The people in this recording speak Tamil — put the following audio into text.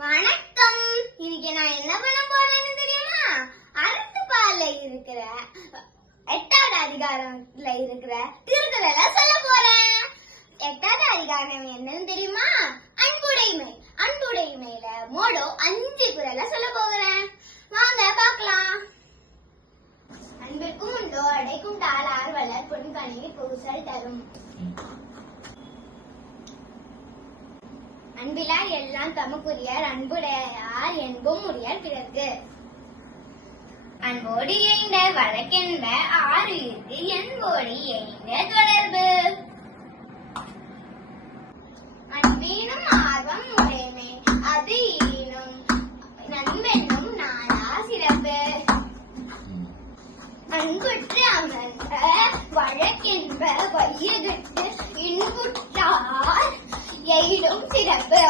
வணக்கம். இன்னைக்கு நான் என்ன பண்ண போறேன்னு தெரியுமா? அறத்துப்பால்ல இருக்கிற 8வது அதிகாரத்துல இருக்கிற திருக்குறளை சொல்ல போறேன். 8வது அதிகாரம் என்னன்னு தெரியுமா? அன்புடைமை. அன்புடைமையில மோடோ 5 குறளை சொல்ல போகிறேன். வாங்க பாக்கலாம். அன்பிற்கும் உண்டோ அடைக்கும் தாள் ஆர்வலர் பொன்கனி புகுசல் தரும். அன்பிலார் எல்லாம் தமக்குரியர் அன்புடையார் என்பும் உரியர் பிறர்க்கு. அன்போடு எய்ந்த வழக்கென்ப ஆறுயிர்க்கு என்போடு எய்ந்த தொடர்பு. அன்பெனும் ஆர்வம் உடைமை அது ஈனும் நண்பெனும் நாடா சிறப்பு. அன்புற்று அமர்ந்த வழக்கென்ப வையகத்து இன்புற்றார் எயிடும் சிறப்பு.